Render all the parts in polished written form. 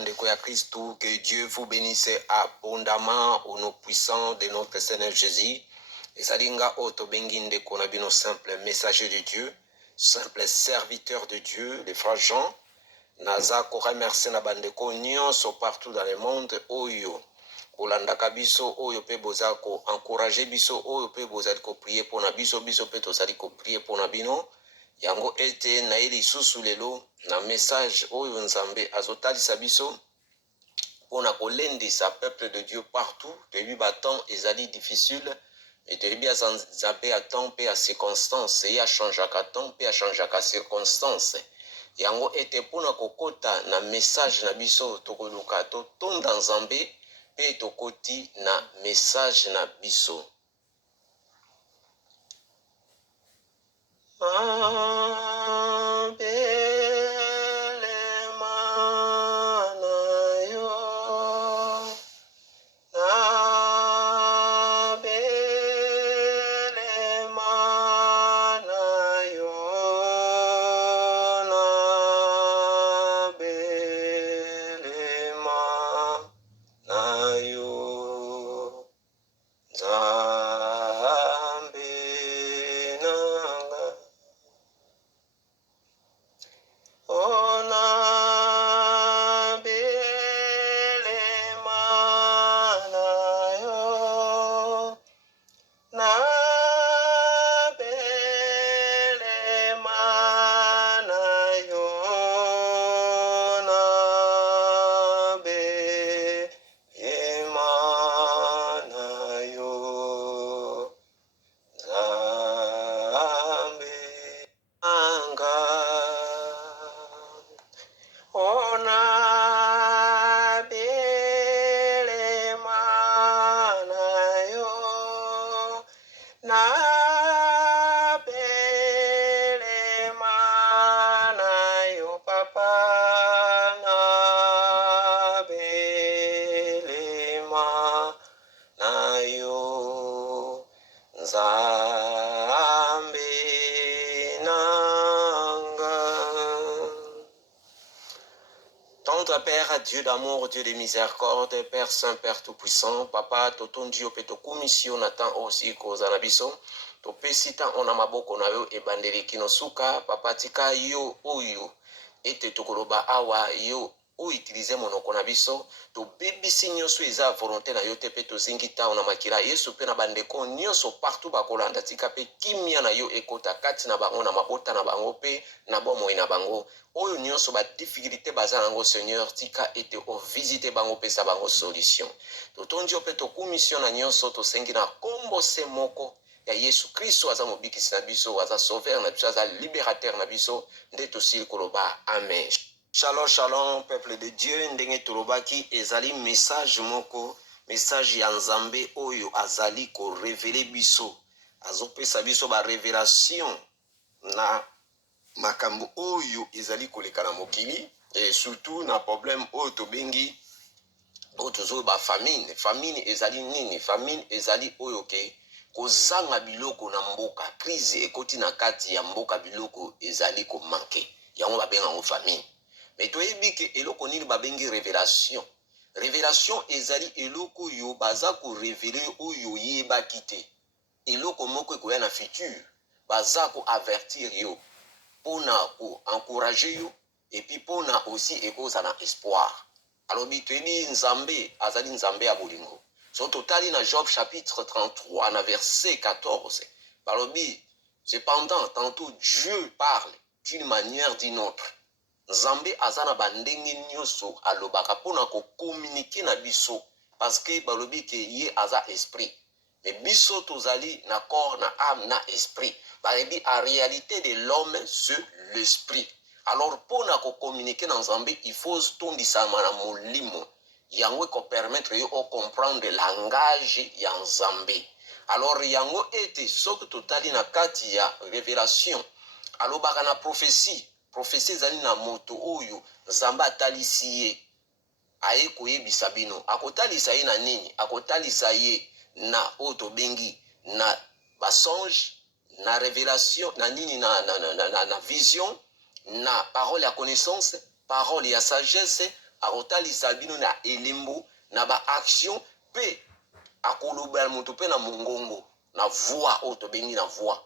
de Christ, que Dieu vous bénisse abondamment au nom puissant de notre Seigneur Jésus. Et salinga oto benginde konabino simple messager de Dieu, simple serviteur de Dieu, le frère Jean. Naza ko remercier na bandeko nyonso partout dans le monde oyo. Kolandaka biso oyo pe boza ko encourager biso oyo pe boza ko prier pour na biso pe tozali ko prier pour na bino. Yango ete na ili susu lelo na message oyo nzambe azotalisa biso pona kolendisa peuple de Dieu partout depuis baton ezali difficile et depuis nzambe attend pe à circonstance et a changeaka temps pe a changeaka circonstance yango ete pona kokota na message na biso tokoluka totonda nzambe pe tokoti na message na biso. Tendre Père, Dieu d'amour, Dieu de miséricorde, Père Saint, Père Tout-Puissant, Papa, totondi ope tokumisio na tan aussi koza na biso, topesi tan ona maboko na yo ebandeli kino suka, Papa tika yo oyo, ete tokoloba awa yo o utiliser monoko na biso, to bebisi nyonso eza volonté na yo te pe tozingi ta na makila Yesu pe na bandeko nyonso partout bakolanda tika pe kimia na yo ekota kati na bango na mabota na bango pe na bomoi na bango. Oyo nyonso ba difficulté baza nango Seigneur tika ete o visiter bango pe sa bango solution. Totondi ope to commission na nyonso to sengi na kombo se moko ya Yesu Kristo aza mobikisi na biso, aza sauveur na biso, aza libérateur na biso, nde tosili koloba amen. Shalom shalom peuple de Dieu, ndenge tolobaki ezali message moko, message ya Nzambe oyo azali ko révéler biso, azopesa biso ba révélation na makambo oyo ezali koleka na mokili et surtout na problème oyo tobengi oyo tozo ba famine. Famine ezali nini? Famine ezali oyo ke kozanga biloko na mboka, crise ekoti na kati ya mboka, biloko ezali ko manke, yango babenga ngo famine. Mais toyebi ke eloko nini babengi révélation. Révélation ezali eloko yo baza ko révéler oyo yebaki te, eloko moko ekoya na futur baza ko avertir yo pona ko encourager yo et puis pona aussi ekoza na espoir. Alors bitoyebi Nzambe azali Nzambe ya bolingo. So totali na Job chapitre 33 na verset 14. Balobi cependant tantôt Dieu parle d'une manière d'une autre. Nzambe azana bandenge nyonso alobaka pona ko communiquer na biso parce que balobi ke ye aza esprit. Mais biso tozali na corps, na âme, na esprit. Balobi en réalité de l'homme c'est l'esprit. Alors pona ko communiquer na Nzambe il faut tondisa na molimo. Yango ko permettre yo o comprendre le langage ya Nzambe. Alors yango ete soki totali na kati ya révélation alobaka na prophétie. Prophétie ezali na moto oyo Nzambe atalisi ye aye koyebisa bino. Akotalisa ye na nini? Akotalisa ye na oyo tobengi na basonge, na révélation, na nini na vision, na parole ya connaissance, parole ya sagesse, akotalisa bino na elembo na ba action pe akoloba moto pe na mongongo na voix oyo tobengi na voix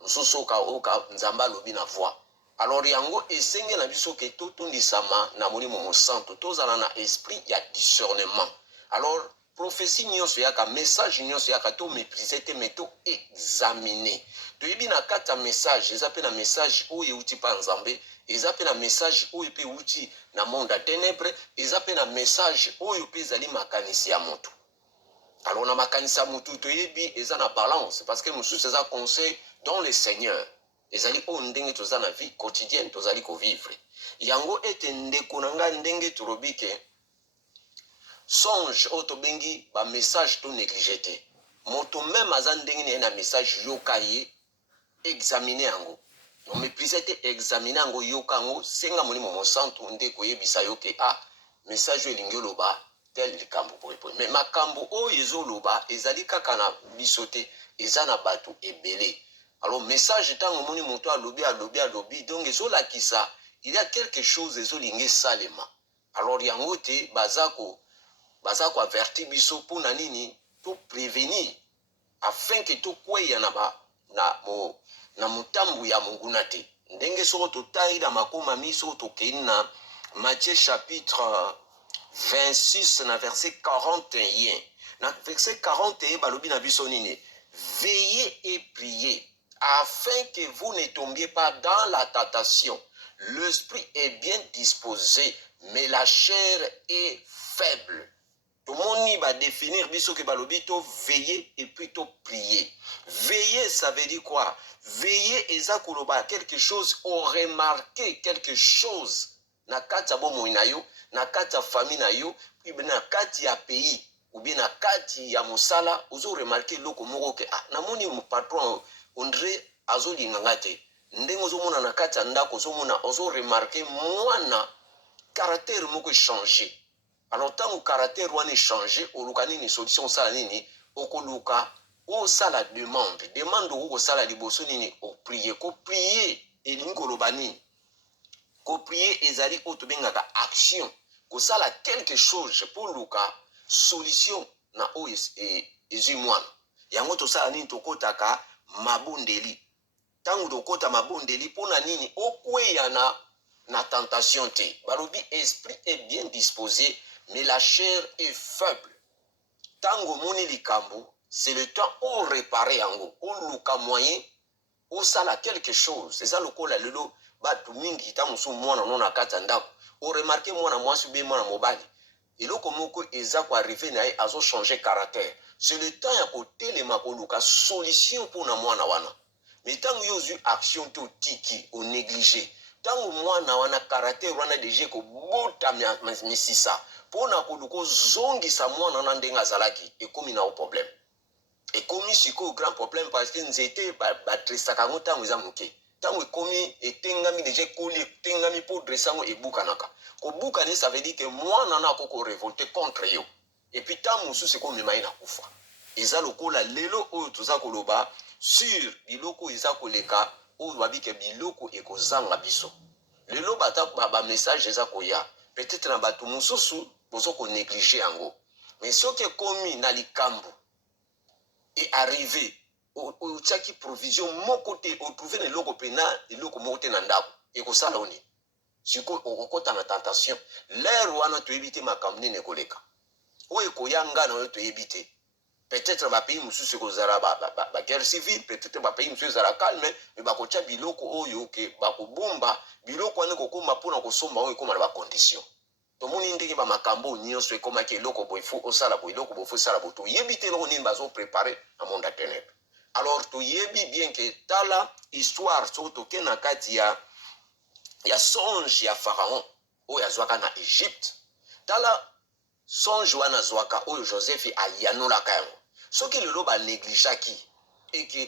mosusu oka nzambe alobi na voix. Alors yango esenge na biso ke totondisama na molimo mosantu tozala na esprit ya discernement. Alors prophétie nyonso yaka message nyonso yaka to mépriser te mais to examiner. Toyebi na kati ya message eza pe na message oyo euti pa nzambe, eza pe na message oyo pe euti na monde ya ténèbres, eza pe na message oyo pe ezali makanisi ya moto. Alors na makanisi ya moto toyebi eza na balance parce que mosusu eza conseil dans le Seigneur. Ezali o ndenge toza na vie quotidienne tozali ko vivre. Yango ete ndeko na nga ndenge tolobi ke songe o tobengi ba message to négligé te. Moto même aza ndenge na message yoka ye examiner yango. No mépriser te examiner yango yoka yango senga molimo mosantu ndeko yebisa yo ke message elingi loba tel likambo poe. Mais makambo o ezoloba ezali kaka na biso te, eza na bato ebele. Alors message tango moni moto alobi donc ezolakisa il y a quelque chose ezolingi salema. Alors yango te bazako avertir biso pona nini to prévenir afin que to kweya na mutambu ya munguna te. Ndenge soko totai na makoma miso to keina Matthieu chapitre 26 na verset 41. Na verset 41 balobi na biso nini? Veillez et priez afin que vous ne tombiez pas dans la tentation. L'esprit est bien disposé, mais la chair est faible. Tout le monde va définir biso que balobi to veiller et puis to prier. Veiller, ça veut dire quoi? Veiller eza koloba quelque chose, on remarquer quelque chose. Na kati ya bomo na yo, na kati ya famille na yo, na kati ya pays ou bien na kati ya mosala, ozo remarquer loko moko ke namoni mo patron Ondre azolinga ngate ndenge ozomona na kati ya ndako ozomona ozo remarquer mwana caractère moko changer. Alors tant que caractère wana changer oluka nini solution sala nini okoluka o sala demande ko sala liboso nini o prier ko prier elingi koloba nini ko prier ezali o tobengaka action ko sala quelque chose pour luka solution na o ezui mwana yango to sala nini tokotaka mabondeli. Tangu dokota mabondeli pona nini okweya na tentation te. Balobi esprit est bien disposé mais la chair est faible. Tango moni likambo c'est le temps o réparer yango o luka moyen o sala quelque chose. Eza lokola lelo batu mingi tango so mwana nona kata ndako o remarquer mwana mwasi be mwana mobali eloko moko eza ko arriver na ye azo changer caractère. C'est le temps ya kotelema koluka solution pona mwana wana. Mais tango yozu action to tiki o négligé. Tango mwana wana caractère wana deje ko bota misisa pona koluko zongi sa mwana na ndenga zalaki ekomi na o problème. Ekomi siko grand problème parce que nzete ba tresaka ngo tango eza muke. Tango ekomi etengami deje koli etengami po dresango ebukanaka. Ko bukane ça veut dire que mwana na ko révolter contre yo. Et puis tant mosusu ko mema ina kufa. Eza lokola lelo oyo toza koloba sur biloko eza koleka oyo babike biloko ekozanga biso. Lelo ba message eza koya. Peut-être na batu mosusu bozo ko négliger yango. Mais soki komi na likambo et arrivé au tchaki provision moko te o trouver na loko pena loko moko te na ndako ekosala oni. Siko okota na tentation. L'air wana to éviter makambo nene koleka. Oyo koyanga na oyo to éviter. Peut-être ba pays mususu kozala ba guerre civile, peut-être ba pays mususu zala calme, mais ba kocha biloko oyo ke ba kobomba biloko wana kokoma pona kosomba oyo koma na ba condition. To moni ndenge ba makambo nyonso ekoma ke eloko boifu osala bo eloko bofu sala bo to yebite lo nini bazo préparer à monde à ténèbres. Alors to yebi bien que tala histoire so to ke na kati ya songe ya pharaon oyo azwaka na Égypte. Tala songe wana zwaka oyo Joseph ayanolaka yango. Soki lelo ba négligeaki et que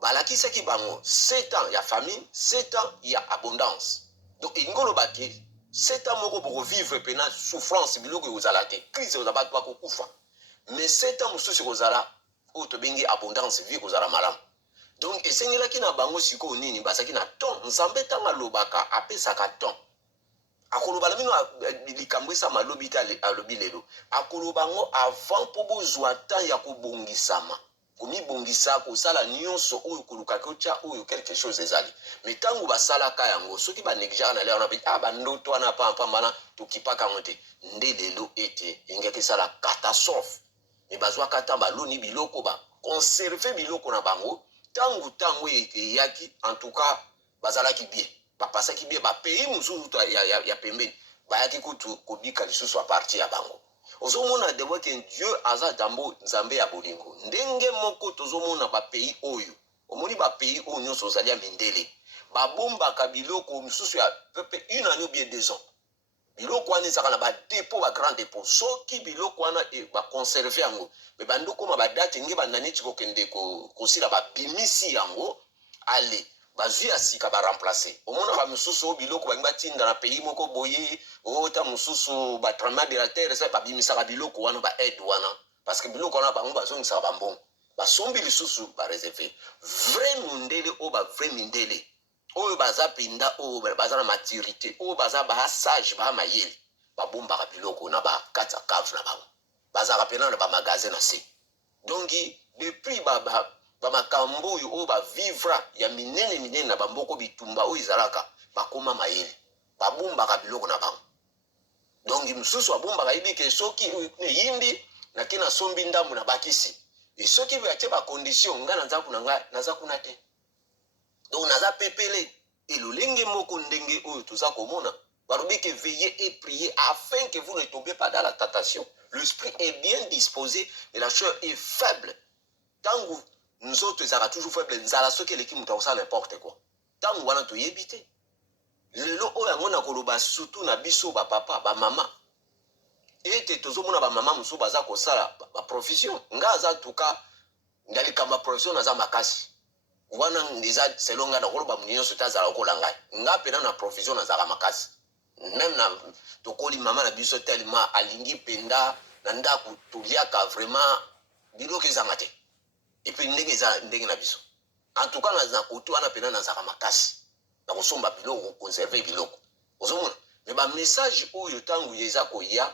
balakisaki bango 7 ans ya famine, 7 ans ya abondance. Donc ingolo baki 7 ans moko pour vivre pena souffrance biloko ozala te, crise ozaba to kokufa. Mais 7 ans mususu kozala o to bengi abondance vie kozala malamu. Donc esengelaki na bango siko nini basaki na temps nzambe tanga lobaka apesaka temps. akoloba la mino likambo esa malobi ta alobi lelo akoloba ngo avant po bozwa temps ya kobongisama komibongisa kosala nyonso oyo kolukaki otya oyo quelque chose ezali me ntango basalaka yango soki banegligeaka na lelo na bandoto wana pampambana tokipaka yango te nde lelo ete engaki esala catastrophe me bazwaka ntan baloni biloko baconserve biloko na bango ntango eyaki en tout cas bazalaki bien bapasaki bien bapays mosusu ya pembeni bayaki kutu kobika lisusu aparti ya bango ozomona dewe ke dieu aza dambo nzambe ya bolingo ndenge moko tozomona bapays oyo omoni bapays oyo nyonso ozali ya mindele babombaka biloko mosusu ya pepe une année ou bien 2 ans biloko wana ezaka na badepo bagrand depo soki biloko wana baconserve yango me bandokoma badate nge bandaneti kokende kosila babimisi yango ale bazwi ya sika baremplace omona bamosusu biloko bangi batinda na pays moko boye ota mosusu batraitement de la terre sa babimisaka biloko wana baaide wana parce que biloko wana bango bazongisaka bambongo basombi lisusu bareserve vrai mindele oyo bavrai mindele oyo baza pinda oyo baza na maturité oyo baza basage bamayele babombaka biloko na bakati ya cave na bango bazalaka mpena na bamagasin na se donc depuis bamakambo oyo oyo bavivra ya minene na bamboko bitumba oyo ezalaka bakoma mayele babombaka biloko na bango donc mosusu abombaka yebi ke soki eyindi nake nasombi ndambo na bakisi soki batie bacondition nga naza kuna te donc naza pepele elolenge moko ndenge oyo toza komona balobi ke veillez et priez afin que vous ne tombez pas dans la tentation l'esprit est bien disposé mais la chair est faible tango nzoto ezalaka toujours faible nzala soki eleki moto akosala n'importe quoi tango wana toyebi te lelo oyo yango na koloba surtout na biso bapapa bamama ete tozomona bamama mosusu baza kosala baprofession nga aza tuka ndalikambo profession naza makasi wana eza selo nga na koloba moni nyonso te azala kokola ngai nga mpena na profession nazala makasi même na tokoli mama na biso tellement alingi mpenda na ndako toliaka vraiment biloko ezanga te epuis ndenge eza ndenge na biso en tout cas na koto wana mpena nazala makasi na kosomba biloko koconserve biloko ozomona me bamessage oyo ntango eza koya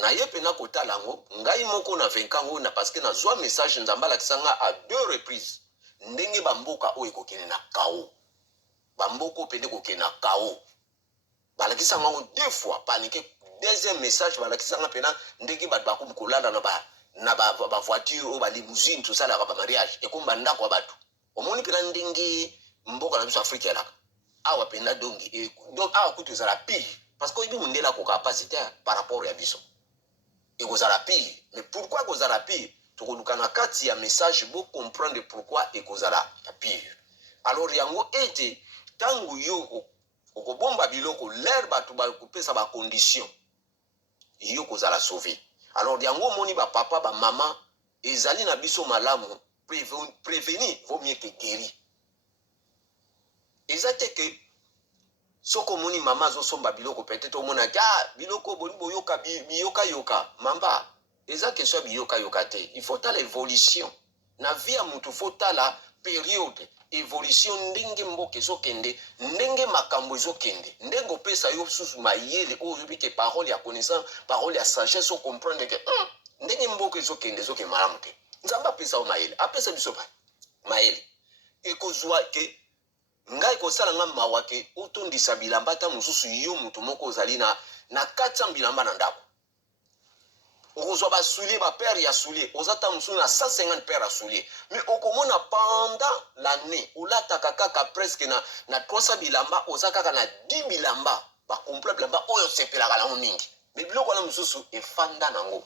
na ye mpena kotala yango ngai moko na 20 ans oyo na parceke nazwa message nzambe alakisanga à 2 reprises ndenge bamboka oyo ekokende na kao bamboka opende kokende na kao balakisanga yango 2 fois panike deuxième message balakisanga mpena ndenge bato bakomi kolanda na bavoiture oyo balimousine tosalaka bamariage ekomi bandako ya bato omoni mpena ndenge mboka na biso afrika elaka awa mpena donc awa kutu ezala pire parce que oyebi mondele akoka capacité par rapport ya biso ekozala pire mais pourquoi ekozala pire tokoluka na kati ya message bo comprendre pourquoi ekozala pire alors yango ete ntango yo okobomba biloko l'air bato bakopesa bacondition yo kozala sauvé alors yango omoni bapapa bamama ezali na biso malamu prévenir vaut mieux que guérir eza te ke soko omoni mama azosomba biloko peut-être omonaki biloko boli boyoka biyokayoka mamba eza question ya biyokayoka te il faut tala évolution na vie ya motu faut tala période évolution ndenge mboka ezokende ndenge makambo ezokende ndenge opesa yo susu mayele oyo oyobi ke parole ya connaissance parole ya sagesse ocomprendre ke ndenge mboka ezokende malamu te nzambe apesa yo mayele apesa biso mayele ekozwa ke ngai kosala nga mawa ke otondisa bilamba ta mosusu yo moto moko ozali na kati ya bilamba na ndako okozwa basoulier bapere ya soulier oza ta mosusu na 150 pere ya soulier mais okomona pendant l'année olataka kaka presque na 300 bilamba oza kaka na 10 bilamba bacomplet bilamba oyo osepelaka nango mingi mais biloko wana mosusu efanda nango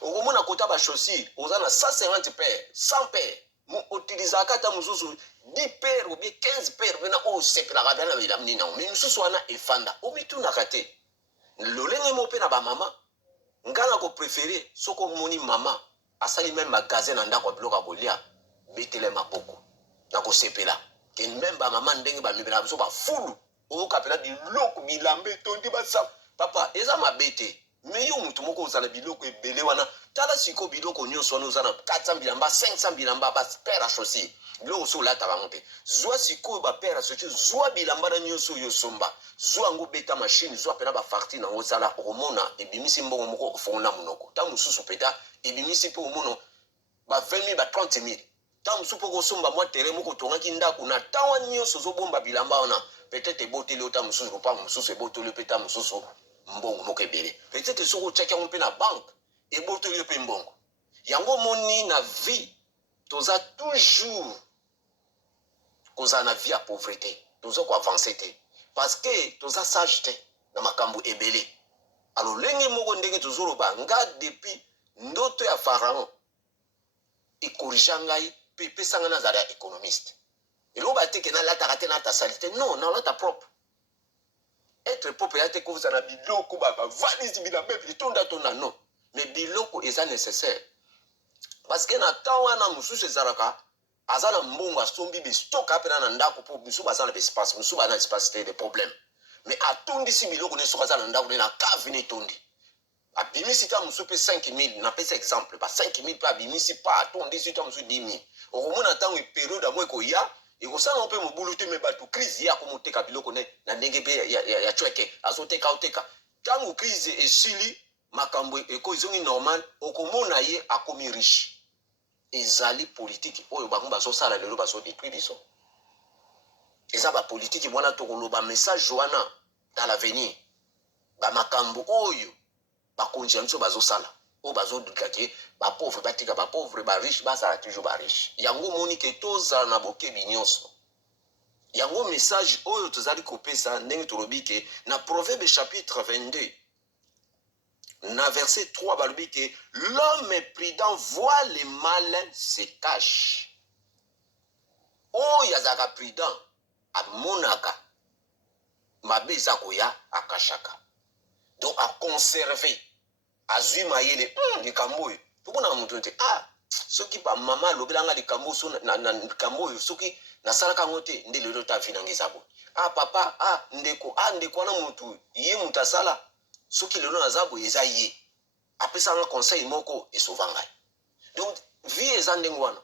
okomona kota bachaussure oza na 150 pere 100 pere otilizaka ata mosusu 10 pere ou bien 15 pere mpena oyo osepelaka mpena na bilamba nini nango mais mosusu wana efanda omitunaka te lolenge mo mpe na bamama nga na koprefere soko omoni mama asali meme magasin na ndako ya biloko ya kolia betele maboko na kosepela ke meme bamama ndenge bamibela biso bafulu oyoka mpena biloko bilamba etondi basa papa eza mabe te mais yo mutu moko ozala biloko ebele wana tala siko biloko nyonso wana oza na 400 bilamba 500 bilamba bapere chaussure biloko so olataka yango te zwa sikoyo bapere chaussure zwa bilamba na nyonso oyo osomba zwa yango beta machine zwa mpena bafarti nango osala okomona ebimisi mbongo moko ofongola monoko ntango mosusu peta ebimisi mpe omona ba 20 000 ba 30 000 ntango mosusu mpo kosomba mwa terrain moko otongaki ndako na ntango nyonso ozobomba bilamba wana peut-être eboteli ota mosusu lopango mosusu eboteli mpe ta mosusu mbongo moko ebele peut-être soki otiaki yango mpe na banke eboteli yo mpe mbongo yango moni na vie toza toujours kozala na vie ya pauvreté toza koavance te parce que toza sage te na makambo ebele alors lenge moko ndenge tozoloba nga depuis ndoto ya pharaon ekorija ngai mpe epesanga nazala ya économiste eloba te ke nalataka te natasali te non nalata propre être propre ya te kozala na biloko bavalisi bilamba etonda non mais biloko eza nécessaire parce que na temps wana mosusu ezalaka aza na mbongo asombi bestoka mpena na ndako mpo mosusu baza na bespace mosusu baza na espace te de problème mais atondisi biloko ne soki aza na ndako ne na cave ne etondi abimisi ta mosusu mpe 5 000 napesa exemple ba 5 000 mpe abimisi mpa atondisi ta mosusu 10 000 okomona ntango eperiode amo ekoya ekosala mpe mobulu te me bato crise ye akomoteka biloko ne na ndenge mpe ya cweke azoteka oteka ntango crise esili makambo ezongi normal okomona ye akomi riche ezali politiki oyo bango bazosala lelo bazodétruire biso eza bapolitiki wana tokoloba message wana dans l'avenir bamakambo oyo bakonzi ya biso bazosala oyo bazodika ke bapauvre batika bapauvre bariche bazala toujours bariche yango moni ke tozala na bokebi nyonso yango message oyo tozali kopesa ndenge tolobi ke na proverbe chapitre 22 na verset 3 balobi ke l'homme prudent voit le mal se cache oyo azalaka prudent amonaka mabe eza koya akashaka donc aconserve azwi mayele likambo oyo tokona moto te soki bamama alobelanga likambo so na likambo oyo soki nasalaka yango te nde lelo ta vi nange eza boye papa ndeko wana motu ye moto asala soki lelo naza boye eza ye apesanga conseil moko esova ngai donc vie eza ndenge wana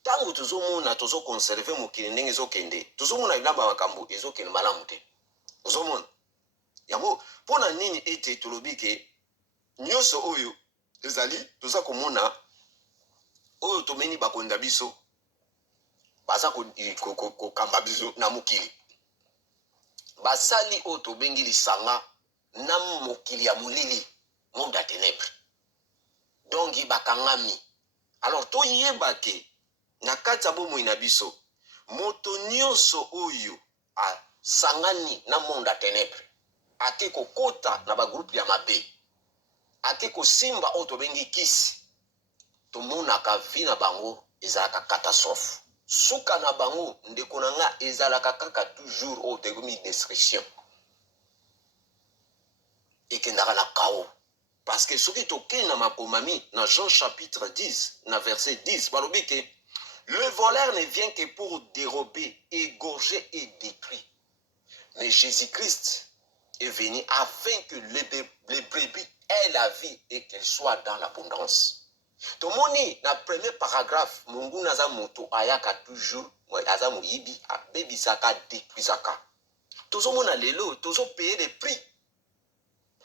ntango tozomona tozokonserve mokili ndenge ezokende tozomona bilamba makambo ezokende malamu te ozomona yango mpo na nini ete tolobi ke nyonso oyo ezali toza komona oyo tomeni bakonda biso baza kokamba biso na mokili basali oyo tobengi lisanga na mokili ya molili monde ya ténèbre donc bakangami alors toyeba ke na kati ya bomoi na biso moto nyonso oyo asangani na monde ya ténèbre ake kokota na bagroupe ya mabe ake kosimba oyo tobengi kisi tomonaka vi na bango ezalaka catastrophe suka na bango ndeko na nga ezalaka kaka toujours oyo tokomi destruction ekendaka na kao parce que soki tokei na makomami na Jean chapitre 10 na verset 10 balobi ke le voleur ne vient que pour dérober, égorger et détruire mais Jésus-Christ est venu afin que les brebis aient la vie et qu'elles soient dans l'abondance. Tomoni na premier paragraphe mungu naza moto ayaka toujours aza moyibi abebisaka détruisaka tozomona lelo tozopaye le prix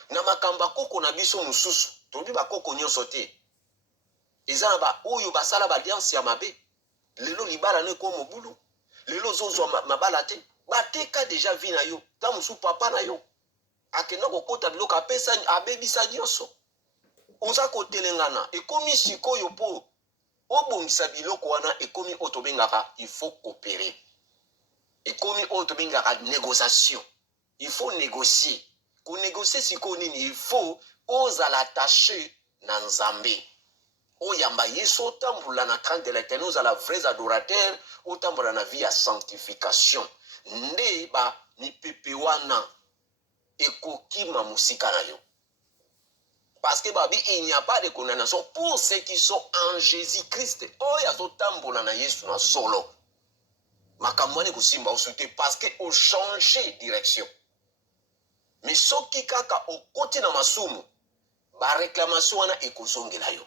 na makamba koko na biso mosusu tobi bakoko nyonso te eza na ba oyo basala baliance ya mabe lelo libala no eko mobulu lelo ozozwa mabala te bateka deja vi na yo ta mosusu papa na yo akenda kokota biloko apesa abebisa nyonso oza kotelengana ekomi sikoyo mpo obongisa biloko wana ekomi oyo tobengaka il faut coopérer ekomi oyo tobengaka négociation il faut négocier konégocier sikoyo nini il faut ozala attaché na nzambe oyamba yesu otambola na crainte de l'éternel ozala vrais adorateur otambola na vie ya sanctification nde mipepe wana ekokima mosika na yo parce que babi il n'y a pas de condamnation pour ceux qui sont en Jésus-Christ oyo azotambola na yesu na solo makambo wana ekosimba osu te parce que ochange direction mais soki kaka okoti na masumu ba réclamation wana ekozongela yo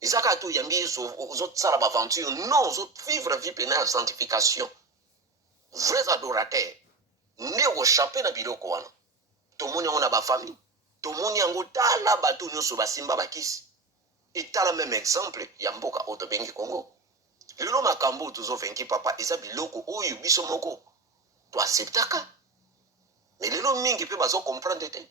ezaka to yambi ozosala baventure non ozovivre vie pena ya sanctification vrais adorateurs nde ochape na biloko wana tomoni yango na bafamille tomoni yango tala bato nyonso basimba bakisi etala même exemple ya mboka oyo tobengi Congo lelo makambo tozovenki papa eza biloko oyo biso moko toacceptaka mais lelo mingi mpe bazokomprendre te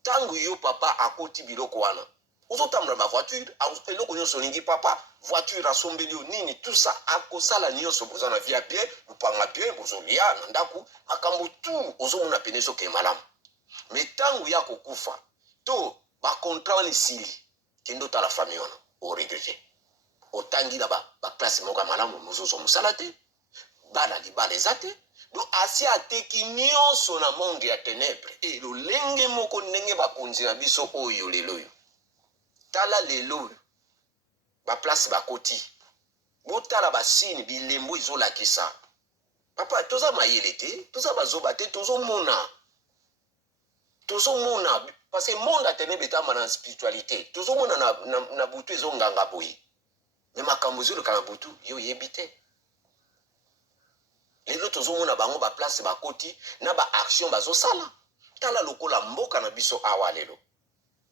ntango yo papa akoti biloko wana ozotambola bavoiture eloko nyonso olingi papa voiture asombeli yo nini tout ça akosala nyonso boza na vie ya bien bopanga bien bozolia na ndako makambo tu ozomona pene ezokee malamu me ntango ya kokufa to bakontrat wana esili kende otala famille wana oregrete otangi na baklase moko ya malamu mozozo mosala te bana libala eza te donc asi ateki nyonso na monde ya ténèbre e lolenge moko ndenge bakonzi na biso oyo lelo oyo tala lelo oyo baplace bakoti botala basini bilembo ezolakisa papa toza mayele te toza bazoba te tozomona parce que monde ya ténèbre etamba na spiritualité tozomona na butu ezonganga boye me makambo ezoleka na butu yo oyebi te lelo tozomona bango baplace bakoti na baaction bazosala tala lokola mboka na biso awa lelo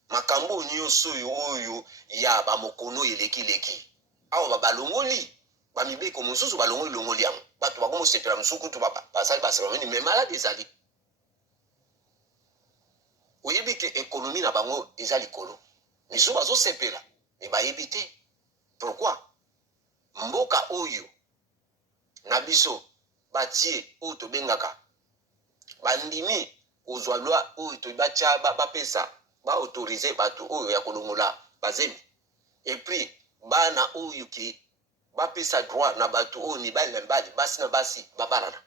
makambo nyonso oyo ya bamokono eleki awa balongoli bamibeko mosusu balongoli yango bato bakomosepela mosuku to basali baseremoni me malade ezali oyebi ke ekonomi na bango eza likolo misu bazosepela me bayebi te pourquoi mboka oyo na biso batie oyo tobengaka bandimi kozwa loi oyo tobatya bapesa baautorize bato oyo ya kolongola bazemi epuis bana oyo ke bapesa droit na bato oyo mibali na mibali basi na basi babalana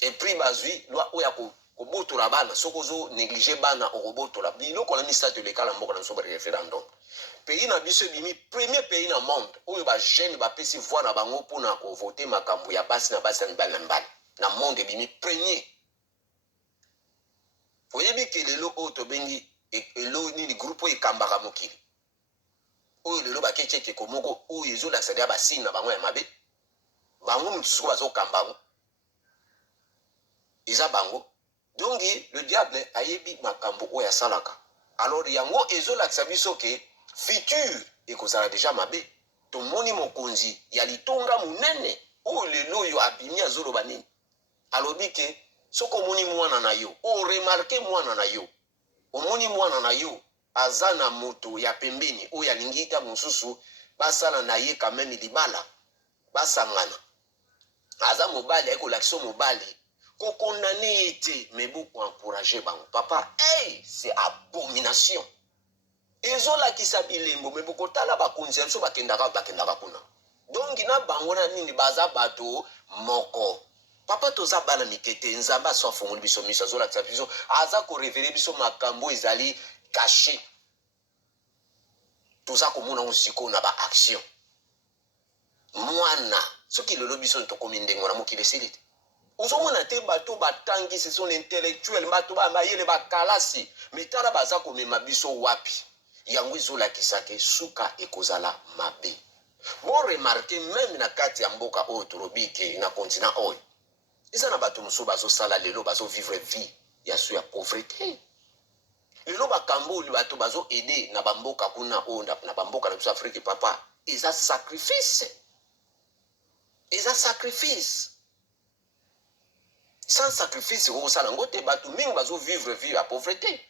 epuis bazwi loi oyo ya kobotola bana soki ozo néglige bana okobotola biloko na misato elekala mboka na biso ba référendum pays na biso ebimi premier pays na monde oyo bajeune bapesi voi na bango mpona kovote makambo ya basi na basi na mibali na mibali na monde ebimi premier oyebi ke lelo oyo tobengi elo nini groupe oyo ekambaka mokili oyo lelo baketi ekeko moko oyo ezolakisa deya basini na bango ya mabe bango mosusu bazokamba bango eza bango donc le diable ayebi makambo oyo asalaka alors yango ezolakisa biso ke futur ekozala deja mabe tomoni mokonzi ya litonga monene oyo lelo oyo abimi azoloba nini alobi ke soki omoni mwana na yo oremarke mwana na yo omoni mwana na yo aza na moto ya pembeni oyo alingi ta mosusu basala na ye kameme libala basangana aza mobali ayekolakisa mobali kokondane ete me bokoencourage bango papa hey, c'est abomination ezolakisa bilembo me bokotala bakonzi ya biso bakendaka kuna donc na bango na nini baza bato moko papa toza bana mikete nzambe aso afungoli biso miso azolakisa biso aza korevele biso makambo ezali caché toza komona ngo sikoyo na baaction mwana soki lelo biso tokomi ndenge na mokili esili te ozomona te bato batangi ce sont intellectuel bato bayele bakalasi metala baza komema biso wapi yango ezolakisa ke suka ekozala mabe boremarke meme na kati ya mboka oyo tolobi ke na kontinent oyo eza na bato mosusu bazosala lelo bazovivre vie ya so ya pauvreté lelo bakambo oyo bato bazoede na bamboka kuna oyo na bamboka na biso afrique papa eza sacrifice sans sacrifice okosala ngo te bato mingi bazovivre vie ya pauvreté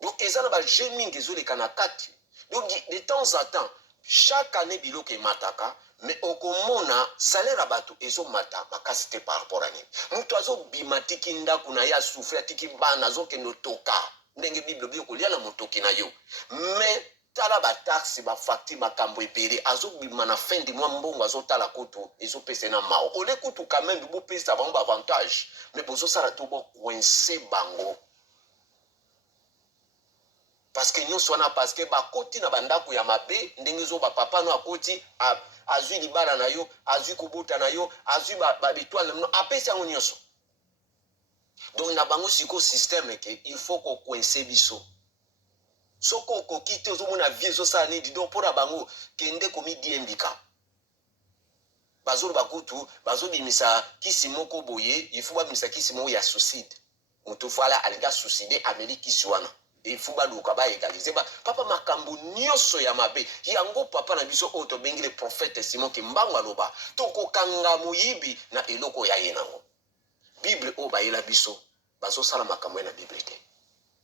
donc eza na bajeune mingi ezoleka na kati donc de temps à temps chaque année biloko emataka mais okomona salaire ya bato ezomata makasi te par rapport a nini moto azobima tiki ndako na ye asouffre atiki bana azokende otoka ndenge bible obi okolia na motoki na yo mais tala bataxe bafacture makambo ebele azobima na fin de mois mbongo azotala kutu ezopesa na mao ole kutu quand même bopesa bango baavantage mais bozosala to bocoince bango parce que nyonso wana parce que bakoti na bandako ya mabe ndenge ezo bapapa no akoti azwi libala na yo azwi kobota na yo azwi babetoile na mino apesi yango nyonso donc na bango siko système ke il faut ko coincer biso soko ko kite ozomona vie ezosala nini donc mpona bango kende komi diembika bazoloba kutu bazobimisa kisi moko boye il faut babimisa kisi moko ya suicide moto fala alinga suicide ameli kisi wana il faut baluka baégalize papa makambo nyonso ya mabe yango papa na biso oyo tobengi le prophète Simon ke mbango aloba tokokanga moyibi na eloko ya ye nango bible oyo bayela biso bazosala makambo ye na bible te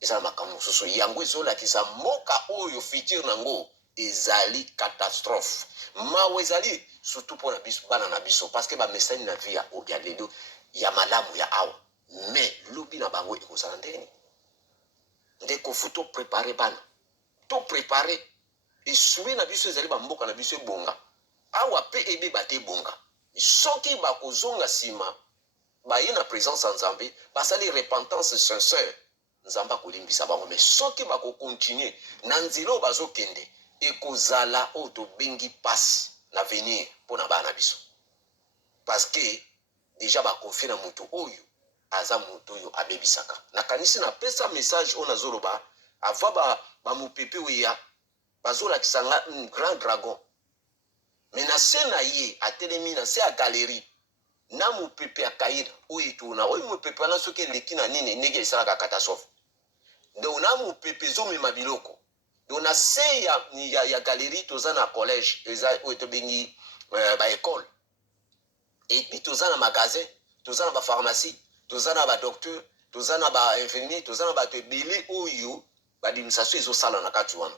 ezala makambo mosusu yango ezolakisa mboka oyo futur nango ezali catastrophe mawa ezali surtout mpo na biso bana na biso parce que bamesani na vie ya lelo ya malamu ya awa mais lobi na bango ekozala ndeni ndeko fu toprépare bana toprépare esui na biso ezali bamboka na biso ebonga awa mpe ebeba te ebonga soki bakozonga nsima baye na présence ya nzambe basali repentance sincère nzambe akolimbisa bango mais soki bakokontinue na nzela oyo bazokende ekozala oyo tobengi pasi na venir mpo na bana biso parce que déjà bakonfie na moto oyo aza moto oyo abebisaka nakanisi napesa message oyo nazoloba ava bamopepe oyo bazolakisa nga grand dragon mais na se na ye atelemi na se ya galerie na mopepe ya kaira oyo etuna oyo mopepe wana soki eleki na nini ndenge esalaka catastrophe donc na mopepe ezomema biloko donc na se ya galerie toza na collège eza oyo tobengi baécole epuis toza na magasin toza na bapharmacie toza na badocteur toza na bainfirmier toza na bato ebele oyo badiministration ezosala na kati wana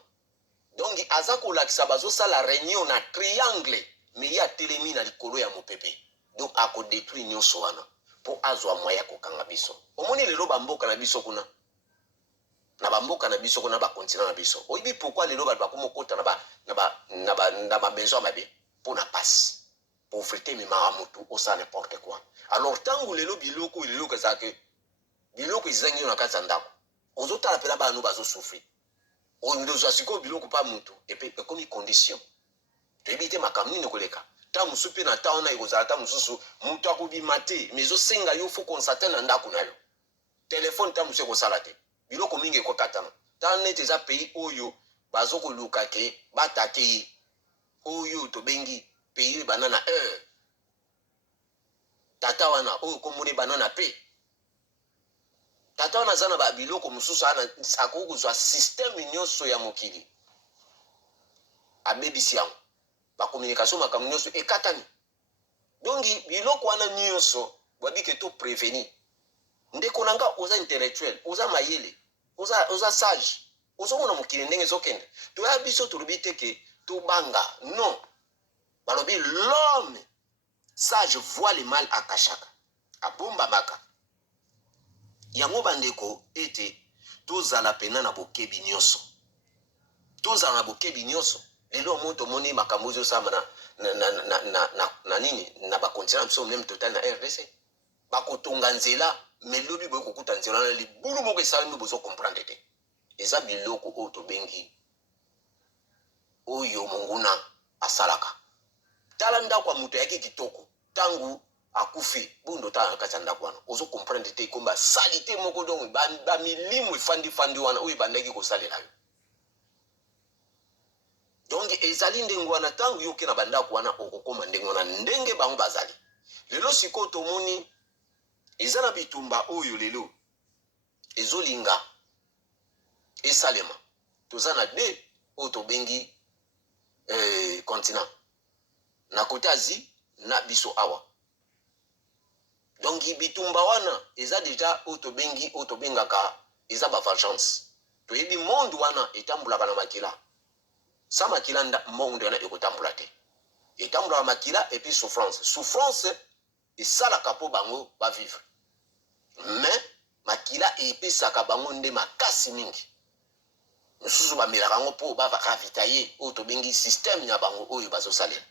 donc aza kolakisa bazosala réunion na triangle me ye atelemi na likolo ya mopepe donc akodétruire nyonso wana mpo azwa mwaya kokanga biso omoni lelo bamboka na biso kuna na bamboka na biso kuna bakontina na biso oyebi pourquoi lelo bato bakomokota na babesoin ya mabe mpo na pasi pauvreté memaka motu osala n'importe quoi alors ntango lelo biloko ezalaka biloko ezangi yo na kati ya ndako ozotala mpela bano bazosouffrir ondozwa sikoyo biloko mpa motu epe ekomi condition toyebi te makambo nini koleka ta mosusu mpe na ta wana ekozala ta mosusu moto akobima te mais ezosenga yo fo konstate na ndako na yo telefone ta mosusu ekosala te biloko mingi ekokatana ta neti eza pays oyo bazokoluka ke batake ye oyo tobengi pays oyo bana na heure tata wana oyo komona bana na pe tata wana aza na babiloko mosusu akoki kozwa systeme nyonso ya mokili abebisi yango bakommunikation makambo nyonso ekatani donc biloko wana nyonso babike to prévenir ndeko na nga oza intellectuel oza mayele oza sage ozomona mokili ndenge ezokende toya biso tolobi te ke tobanga non balobi l'homme sage voit le mal akashaka abombamaka yango bandeko ete tozala pena na bokebi nyonso tozala na bokebi nyonso lelo mo tomoni makambo ezosama na nini na bakontinent biso meme total na RDC bakotonga nzela melobi boye kokuta nzela wana libulu moko esalemi bozokomprendre te eza biloko oyo tobengi oyo monguna asalaka tala ndako ya moto ayaki kitoko ntango akufi bundo tala na kati ya ndako wana ozokomprendre te ekomba sali te moko donc bamilimu efandifandi wana oyo ebandaki kosalela yo donc ezali ndenge wana ntango yoke na bandako wana okokoma ndenge wana ndenge bango bazali lelo sikoyo tomoni eza na bitumba oyo lelo ezolinga esalema toza na de oyo tobengi continent na kote Asie na biso awa donc bitumba wana eza deja oyo tobengi oyo tobengaka eza bavengeance toyebi monde wana etambulaka na makila sa makila monde wana ekotambola te etambulaka makila epuis souffrance esalaka mpo bango bavivre mais makila epesaka bango nde makasi mingi mosusu bamelaka yango mpo baravitaye oyo tobengi système ya bango oyo bazosalela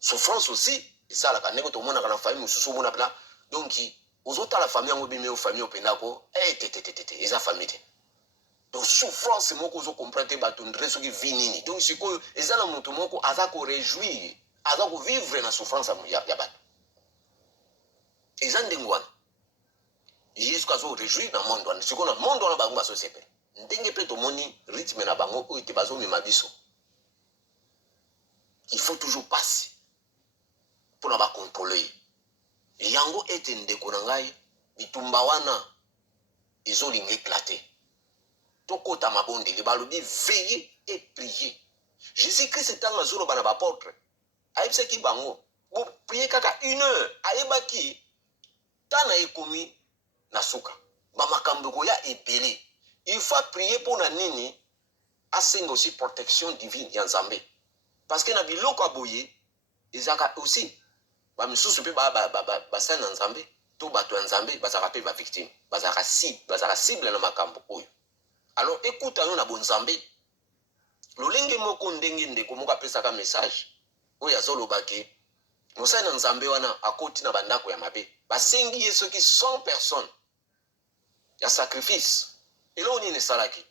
souffrance aussi esalaka ndenge tomonaka na famille mosusu omona pela donc ozotala famille yango bimi oyo famille opendako tetetetete eza famille te donc souffrance moko ozokomprendre te bato ndre soki vi nini donc sikoyo eza na moto moko aza koréjouir aza kovivre na souffrance ya bato eza ndenge wana yesu kazo réjouir na monde wana sikoyo na monde wana bango bazosepela ndenge mpe tomoni rythme na bango oyo te bazomema biso il faut toujours passer mpona bakontrole yango ete ndeko na ngai bitumba wana ezolinga éclater tokota mabondeli balobi veiller et prier jésus christ ntango azoloba na baportre ayebisaki bango boprie kaka 1 heure ayebaki tana ekomi na suka bamakambo koya ebele il faut prier mpona nini asenga aussi protection divine ya nzambe parce que na biloko aboye ezalaka aussi bamisusu mpe basali na nzambe to bato ya nzambe bazalaka mpe bavictime bazalaka cible na makambo oyo alors ekuta yo na bonzambe lolenge moko ndenge ndeko moko apesaka message oyo azolobaki mosali na nzambe wana akoti na bandako ya mabe basengi ye soki 100 personnes ya sacrifice eloko nini esalaki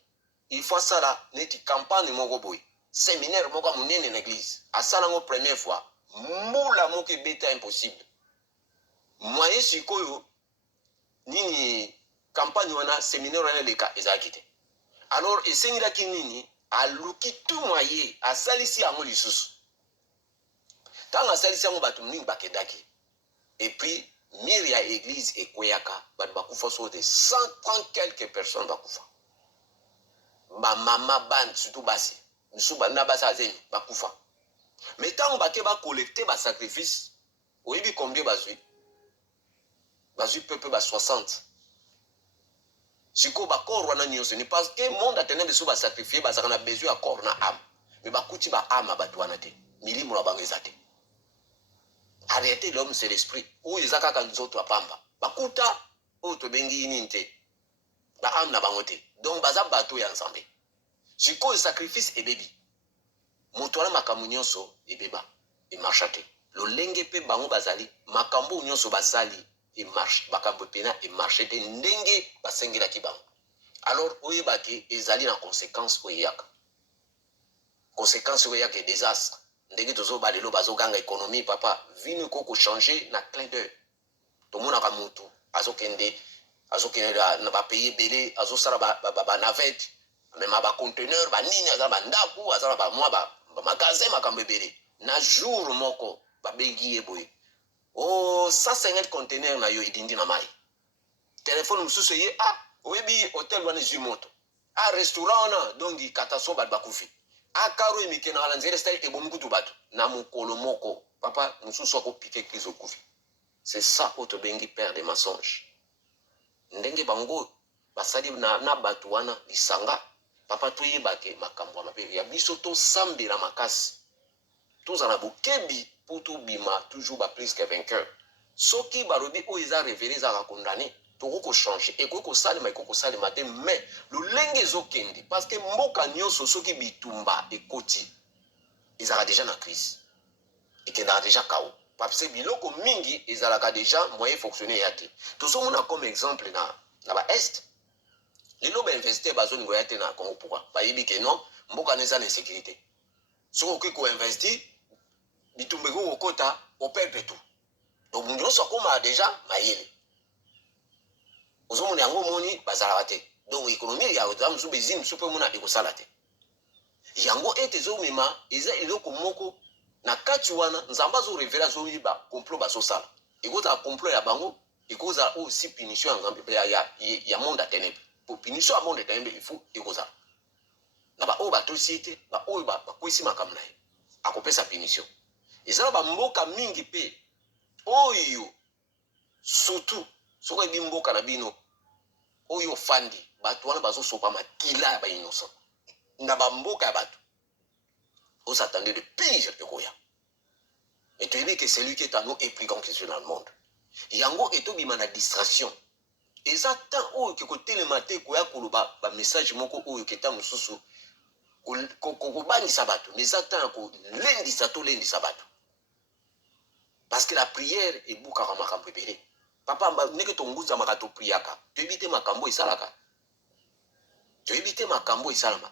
il faut asala neti campagne moko boye séminaire moko ya monene na église asala yango première fois mbula moko ebeta impossible moyen sikoyo nini campagne wana séminaire wana eleka ezalaki te alors esengilaki nini aluki tu moyen asalisi yango lisusu ntango asalisi yango bato mingi bakendaki epuis mire ya église ekweyaka bato bakufa so te 130 quelques personnes bakufa bamama bana surtout basi misu na basi azemi bakufa mais ntango bake bacollecte basacrifice oyebi combien bazwi peuple ba 60 sikoyo bakor wana nyonso ni parce que monde aténèbre so basacrifie bazalaka na besoin ya corps na âme mais bakuti baâme bato wana te milimo na bango eza te en réalité l'homme c'est l'esprit oyo eza kaka nzoto ya pamba bakuta oyo tobengi nini te baâme na bango te donc baza bato ya nzambe sikoyo sacrifice ebebi moto wana makambo nyonso ebeba emarcha te lolenge mpe bango bazali makambo nyonso basali emarche makambo pena emarche te ndenge basengelaki bango alors oyebaki ezali na conséquence oyo eyaka conséquence oyo eyaka désastre ndenge tozoba lelo bazoganga économie papa vino koko changer na clin d'œil tomonaka motu azokende na bapays ebele azosala banavete mema baconteneur banini azala bandako azala bamwa bamagasin makambo ebele na jour moko babengi ye boye 150 conteneur na yo edindi na mai telefone mosusu ye oyebi hotel wana ezwi moto restaurant wana donc catastrophe bato bakufi karo emike na kala nzela style ebomi kutu bato na mokolo moko papa mosusu akopike crise okufi c'est ça oyo tobengi père de mensonge ndenge bango basali na bato wana lisanga papa toyebake makambo ya mabe ya biso tosambela makasi tozala bokebi mpo tobima toujours plus que vainqueur soki balobi oyo eza révélé ezalaka condamné tokoki kochange ekoki kosalema ekoki kosalema te mais lolenge ezokende parce que mboka nyonso soki bitumba ekoti ezalaka déjà na crise ekendaka déjà kao parce que biloko mingi ezalaka déjà moyen fonctionner ya te tozomona comme exemple na baeste lelo bainvestir bazoningo ya te na congo pourquoi bayebi ke non mboka na eza na insécurité soki okoki koinvestir bitumba ekoki kokota operdre tout donc nyonso akómaa déjà mayele ozomona yango omoni bazalaka te donc économie ya eza mosusu bezini mosusu mpe omona ekosala te yango ete ezomema eza eloko moko na kati wana nzambe azorevele azoyeba complot bazosala ekozala complot ya bango ekozala aussi punition ya nzambe ya monde ya ténèbre po punition ya monde ya ténèbre il faut ekozala na baoyo batosi ye te baoyo bakwisi makambo na ye akopesa punition ezala bamboka mingi mpe oyo surtout soki oyebi mboka na bino oyo ofandi bato wana bazosopa makila ya bainocent na bamboka ya bato osatande de pire ekoya et toyebi ke celui qui est en nous est plus grand que celui dans le monde yango etobima na distraction eza temps oyo ke kotelema te koya koloba bamessage moko oyo keta mosusu kobangisa bato mais eza temps ya kolendisa tolendisa bato parce que la prière ebukaka makambo ebele papa ndenge tonguzamaka topriaka toyebi te makambo esalaka toyebi te makambo esalama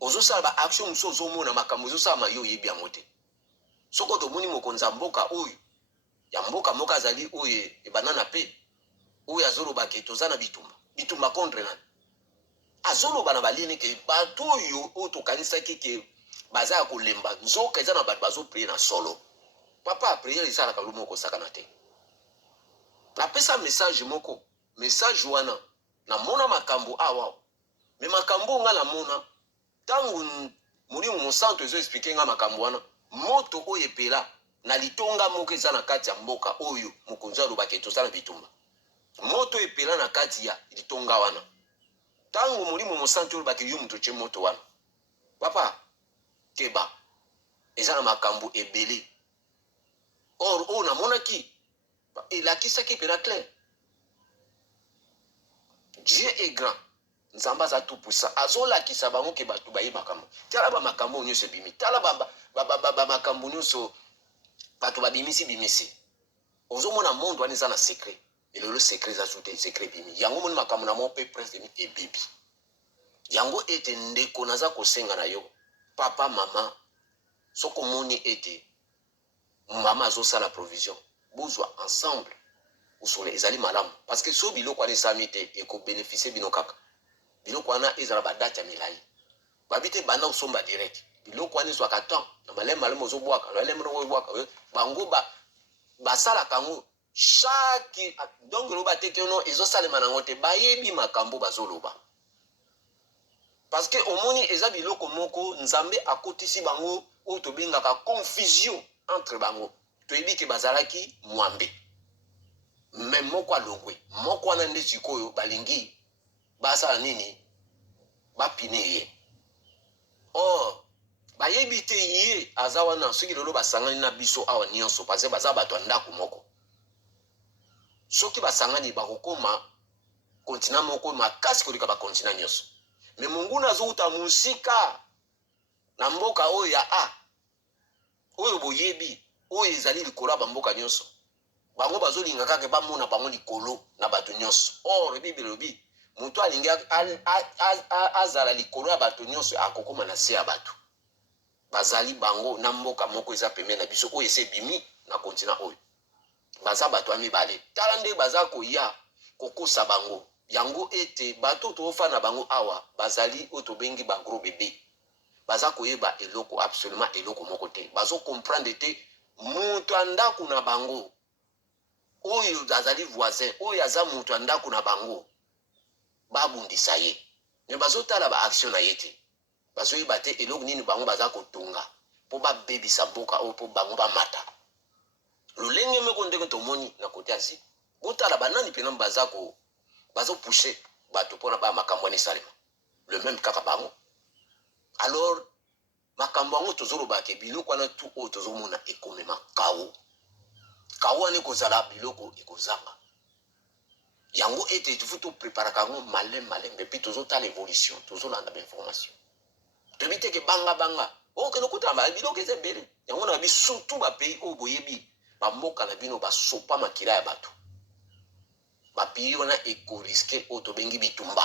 ozosala baaction mosusu ozomona makambo ezosalama yo oyebi yango te soko tomoni mokonzi ya mboka oyo ya mboka moko azali oyo ebanda na pe oyo azoloba ke toza na bitumba bitumba contre nani azoloba na balini ke bato oyo oyo tokanisaki ke baza ya kolemba nzoka eza na bato bazoprie na solo papa priere ezalaka lo moko osakana te napesa message moko message wana namona makambo awa me makambo nga namona ntango molimo mosantu ezoexplike nga makambo wana moto oyo epela na litonga moko eza na kati ya mboka oyo mokonzi alobaki toza na bitumba moto epela na kati ya litonga wana ntango molimo mosantu olobaki yo moto tye moto wana papa keba eza na makambo ebele or oyo namonaki elakisaki mpena clair dieu est grand nzambe aza tout puissant azolakisa bango ke bato bayebaka mo tala bamakambo nyonso ebimi tala bamakambo nyonso bato babimisi ozomona monde wana eza na secret elelo secret eza zu te secret ebimi yango moni makambo na mo mpe prince emi ebebi yango ete ndeko naza kosenga na yo papa mama soko moni ete mama azosala provision bozwa ensemble usole ezali malamu parce que so biloko wana esami te ekobénéficie bino kaka biloko wana ezala badate ya milai babi te banda kosomba direct biloko wana ezwaka temps na malemu ozobwaka malemu ozobwaka bango basalaka yango chaque donc loba te ke no ezosalema nango te bayebi makambo bazoloba parce que omoni eza biloko moko nzambe akotisi bango oyo tobengaka confusion entre bango toyebi ke bazalaki mwambe me moko alongwe moko wana nde sikoyo balingi basala nini bapine ye or bayebi te ye aza wana soki lelo basangani na biso awa nyonso parce baza bato ya ndako moko soki basangani bakokoma kontina moko makasi koleka bakontina nyonso me monguna azouta mosika na mboka oyo ya a oyo boyebi oyo ezali likolo ya bamboka nyonso bango bazolinga kaka bamona bango likolo na bato nyonso or bible elobi moto alingi azala likolo ya bato nyonso akokoma na se ya bato bazali bango na mboka moko eza pembeni na biso oyo ese ebimi na kontina oyo baza bato ya mibale tala nde baza koya kokosa bango yango ete bato tofanda na bango awa bazali oyo tobengi bagros bebe baza koyeba eloko absolument eloko moko te bazokomprendre te moto ya ndako na bango oyo azali voisin oyo aza moto ya ndako na bango babundisa ye me bazotala baaction na ye te bazoyeba te eloko nini bango baza kotonga mpo babebisa mboka oyo mpo bango bamata lolenge moko ndenge tomoni na kote asi botala banani mpena bazopushe bato mpona bamakambo wana esalema le même kaka bango alors makambo yango tozolobaka biloko wana tu oyo tozomona ekomema kao wana ekozala biloko ekozanga yango ete tufu topreparaka yango malembe mpe tozotala évolution tozolanda bainformation toyebi teke banga okende okotala biloko eza ebele yango na babi surtout bapays oyo boyebi bamboka na bino basopa makila ya bato bapays wana ekoriske oyo tobengi bitumba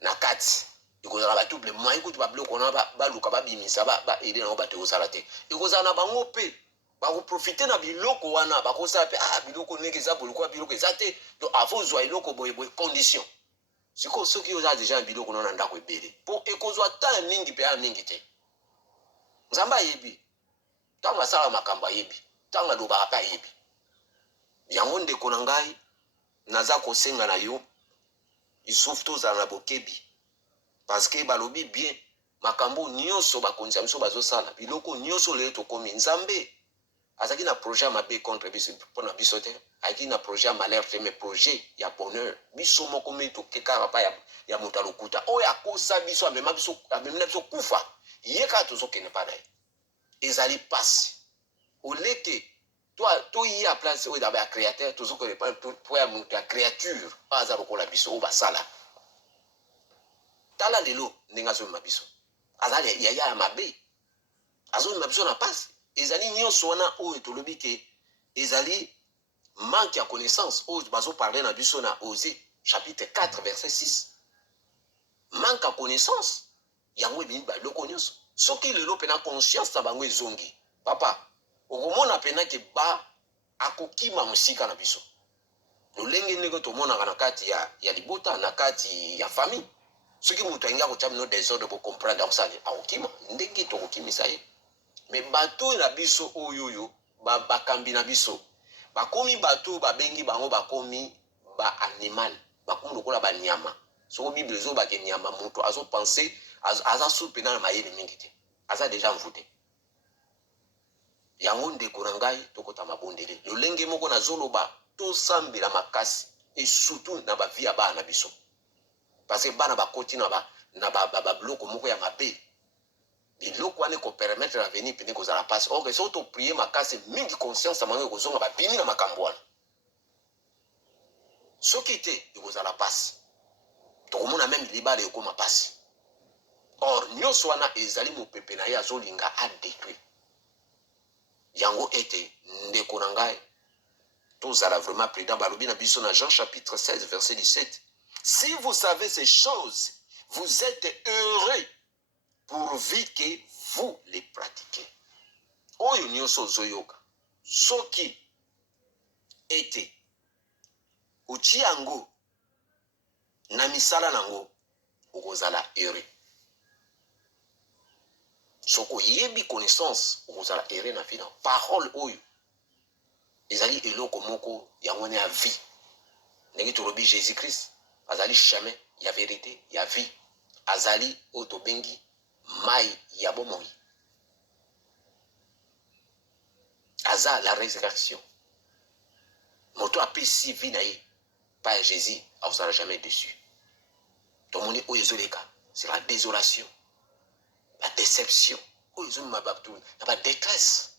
na kati ekozala badouble moyen kutu babiloko wana baluka babimisa baede nango bato ekozala te ekozala na bango mpe bakoprofite na biloko wana bakosala mpe biloko ndenge eza bolokwa biloko eza te donc avozwa eloko boyeboye condition sikoyo soki oza deja na biloko nao na ndako ebele mpo ekozwa temps mingi mpe ya mingi te nzambe ayebi ntango asala makambo ayebi ntango alobaka mpe ayebi yango ndeko na ngai naza kosenga na yo isufu tozala na bokebi parce que balobi bien makambo nyonso bakonzi ya biso bazosala biloko nyonso lelo tokomi nzambe azalaki na projet ya mabe contre biso mpona biso te ayaki na projet ya malheur te mais projet ya bonheur biso moko mei tokekaka pa ya moto alokuta oyo akosa biso amemi na biso kufa ye kaka tozokende mpa na ye ezali pasi oleke toya place oyo daba ya créateur tozokende po ya moto ya créature oyo aza lokola biso oyo basala tala lelo ndenge azomema biso azali yaya ya mabe azomema biso na pasi ezali nyonso wana oyo tolobi ke ezali manque ya connaissance oyo bazoparle na biso na Osée chapitre 4 verset 6 manque ya connaissance yango ebimi baloko nyonso soki lelo mpena conscience na bango ezongi papa okomona mpena ke akokima mosika na biso lolenge ndenge tomonaka na kati ya libota na kati ya famille soki moto alingi kotia bino désordre bocomprendre akosala akokima ndenge tokokimisa ye me bato na biso oyo bakambi na biso bakomi bato babengi bango bakomi baanimal bakomi lokola banyama soko bible ezobake nyama moto azopense aza su pena na mayele mingi te aza deja mvute yango ndeko na ngai tokota mabondele lolenge moko nazoloba tosambela makasi et surtout na bavi ya bana biso parce que bana bakoti na babiloko moko ya mabe biloko wana ekopermettre avenir pene kozala pasi or soki toprie makasi mingi conscience amango ekozonga babimi na makambo wana soki te ekozala pasi tokomona meme libala ekoma pasi or nyonso wana ezali mopepe na ye azolinga adétruire yango ete ndeko na ngai tozala vraiment prudent balobi na biso na Jean chapitre 16 verset 17 si vous savez ces choses vous êtes heureux pourvu que vous les pratiquez oyo nyonso ozoyoka soki ete uti yango na misala nango okozala heureux soki oyebi connaissance okozala heureux na vie na parole oyo ezali eloko moko yango ne ya vie ndenge tolobi Jésus Christ azali chemin ya vérité ya vie azali oyo tobengi mai ya bomoi aza la résurrection moto apesi vie na ye pa ya Jésus akozala jamais déçu tomoni oyo ezoleka c'est la désolation la déception oyo ezomema bato na badétresse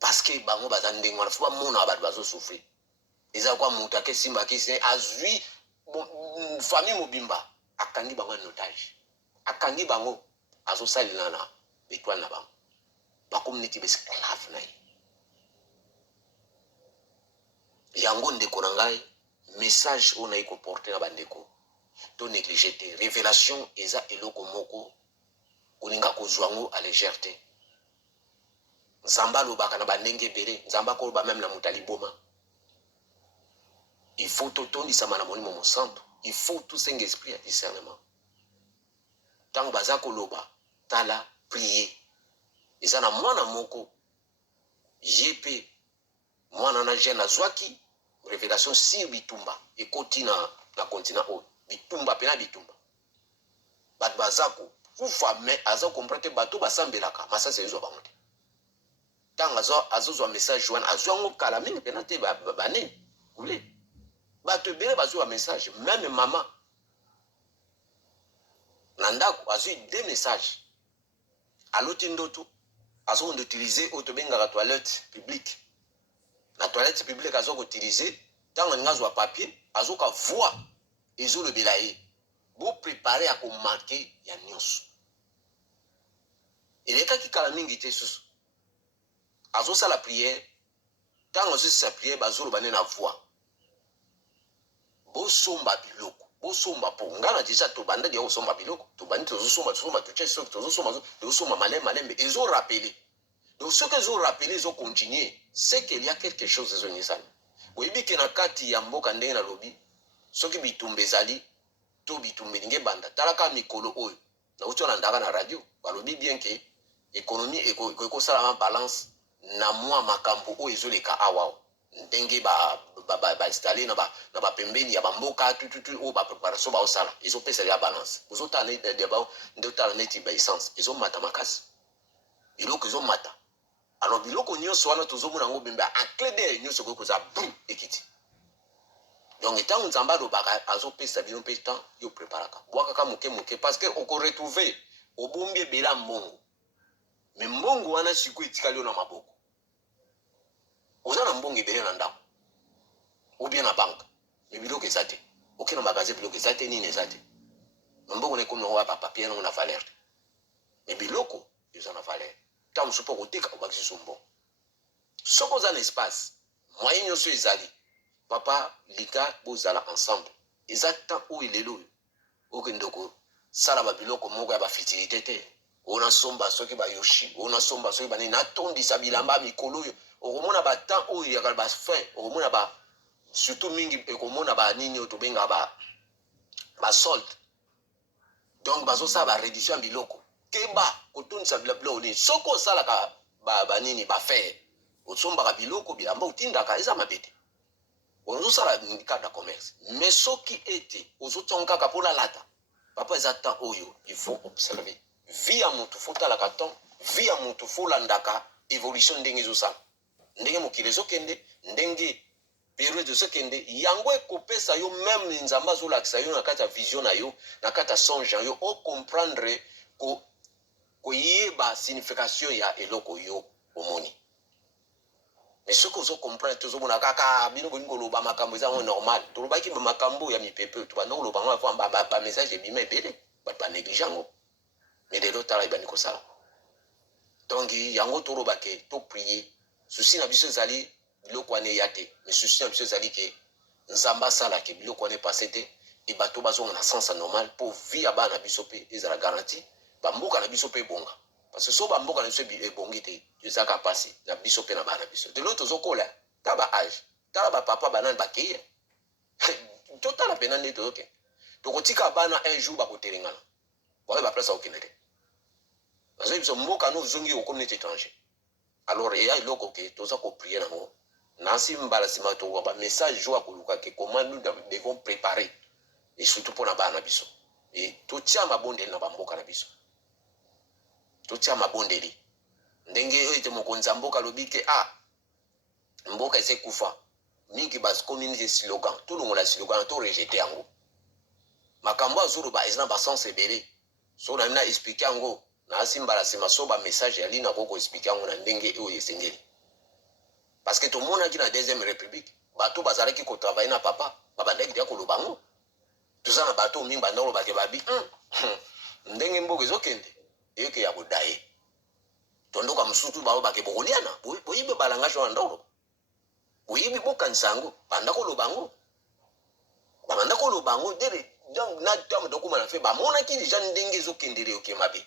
parce que bango baza ndenge wana fo bamona bato bazosouffrir eza kwa moto akesimbaki se azwi famille mobimba akangi bango en otage akangi bango azosalela na betwale na bango bakomi neti baesclave na ye yango ndeko na ngai message oyo nayi koporte na bandeko to néglige te révélation eza eloko moko kolinga kozwa yango à légère te nzambe alobaka na bandenge ebele nzambe akoloba meme na moto aliboma il faut totondisama na molimo mosantu il faut tosenga esprit ya discernement ntango baza koloba tala prie eza na mwana moko ye mpe mwana na jeune azwaki révélation sur bitumba ekoti na continent oyo bitumba mpe na bitumba bato baza kokufa me aza komprendre te bato basambelaka masasi ezwa bango te ntango azozwa message wana azwa yango kala mingi mpena te banene ule bato ebele bazwa message meme mama na ndako azwi deux messages aloti ndoto azokonde utilize oyo tobengaka toilette publique na toilette publique azokoutilize ntango alingi azwa papier azoka voi ezolobela ye boprépare ya komarke ya nyonso elekaki kala mingi te susu azosala priere ntango azosisa priere bazoloba nde na voi bosomba biloko bosomba mpo nga na deja tobanda dia kosomba biloko tobandi tozosomba tuche soki tozosomba malembe ezorapele donc soki ezorapele ezocontinue c'est qu'il y a quelque chose ezonyisana boyebi ke na kati ya mboka ndenge nalobi soki bitumba ezali to bitumba elingi ebanda talaka mikolo oyo nauti olandaka na radio balobi bien ke économie ekosalama balance na mwa makambo oyo ezoleka awa ndenge bainstalle na bapembeni ya bamboka tututu oyo bapreparation baosala ezopesa ya balance ozotala nde otala neti baessence ezomata makasi biloko ezomata alors biloko nyonso wana tozomona yango bembe enclé de nyonso koki koza bum ekiti donc ntango nzambe alobaka azopesa bino mpe temps yo preparaka bwakaka moke moke parce que okoretrouve obombi ebela mbongo me mbongo wana sikoyo etikali yo na maboko oza na mbongo ebele na ndako obien na banke me biloko eza te oke na magasin biloko eza te nini eza te me mbongo na ekomi nango ya bapapier nango na valeur te me biloko eza na valeur ntango mosu mpo koteka obakisi so mbongo soki oza na espace moyen nyonso ezali papa lika bozala ensemble eza temps oyo lelo oyo okende kosala babiloko moko ya bafutilité te onasomba soki bayoshi onasomba soki banini natondisa bilamba mikolo oyo okomona batemps oyo yakala bafin okomona surtout mingi ekomona ba nini otobenga ba solde. Donc bazo sa ba réduction biloko keba kotonisa biloko ni soko sala ka ba nini ba faire osomba ka biloko bilamba utindaka eza mabete ozo sala cadre de commerce mais soki ete ozo tonka ka pona lata papa eza temps oyo il faut observer via mutu fotala ka temps via mutu folandaka évolution ndenge ezosala ndenge mokili ezokende ndenge période ezokende yango ekopesa yo même nzambe azolakisa yo na kati ya vision na yo na kati ya songe na yo ocomprendre koyeba signification ya eloko yo omoni. Mais ce que vous comprenez, tout le monde a kaka bino bolingo loba makambo eza normal. To loba ki makambo ya mipepe to ba no loba ngwa ba message bima ebele ba négligeant. Mais de l'autre là ibani ko sala. Donc yango to loba ke to prier. Souci na biso zali biloko ane yate. Mais souci na biso zali ke nzamba sala ke biloko ane pasete e bato bazo na sens normal pour vie aba na biso pe ezala garantie. Ba mboka na biso pe bonga. Parce que so ba mboka na biso ebongi te ezaka pasi na biso pe na bana biso de l'autre zokola ta ba âge ta ba papa banane ba keye tota la penane to ok to kotika bana un jour ba kotelengana ba ba place okende te parce que biso mboka no zongi ko communauté étranger alors il y a iloko ke to za ko prier nango na simbala sima to ba message joa ko luka ke comment nous devons préparer et surtout pour na bana biso et to tia mabonde na ba mboka na biso totia mabondeli ndenge ete mokonza mboka lobike mboka ese kufa mingi bas communauté slogan tout le monde a slogan to rejeter yango makambo azuru ba ezna ba sens ebele so na expliquer yango na simbala sema so ba message ya lina koko expliquer yango na ndenge o esengeli parce que tout le monde qui na deuxième république bato bazalaki ko travailler na papa babandaki dia ko lobango tout ça na bato mingi bandolo ba ke babi ndenge mboka ezokende eke ya kodaye tondoka musutu bawo bake bokoliana boyibe balangage wa ndolo boyibe bokansango bandako lobango bandako lobango dere donc na tamu dokuma na fe ba mona ki déjà ndenge ezokendere oke mabe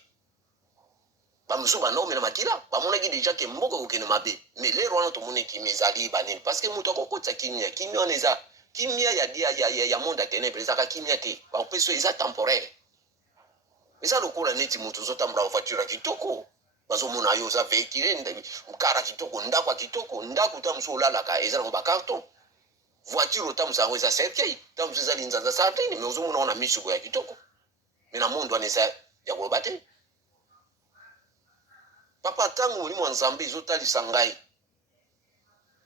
ba musu bandako mena makila ba mona ki déjà ke mboko okene mabe mais les roi to mona ki mezali banini parce que muto akokotsa kimia oneza kimia ya monde a ténèbres ezaka kimia te ba peso eza temporaire. Mais ça, le coup, neti mutu zota mra voiture kitoko. Bazo mona yo za véhicule mkara kitoko ndako kitoko ndako tamso lala ka eza ngo ba carton. Voiture tamso ngo eza cercueil. Tamso za linza za sardine mais ozo mona ona mishuko ya kitoko. Mais na monde anesa ya ko bate. Papa tangu mulimo nzambe zotali sangai.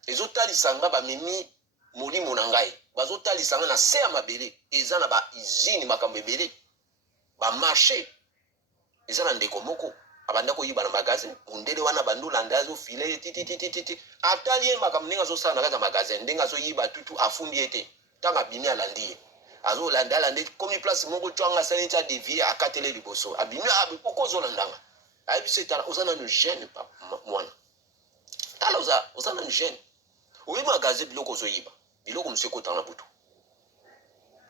Ezotali sanga ba mimi mulimo na ngai. Bazotali sanga na se ya mabele eza na ba usine makambo ebele. Ba marché ezala ndeko moko abanda ko yiba na magasin mundele wana bandula ndazo file titi atali makamninga zo sana kaza magasin ndenga zo yiba tutu afumbi ete tanga bimi alandi azo landala ndeti komi place moko twanga sanita devie akatele liboso abimi okozo landanga ayi biseta ozana no jeune papa mwana tala ozana no jeune oyi magasin biloko zo yiba biloko mseko tanga butu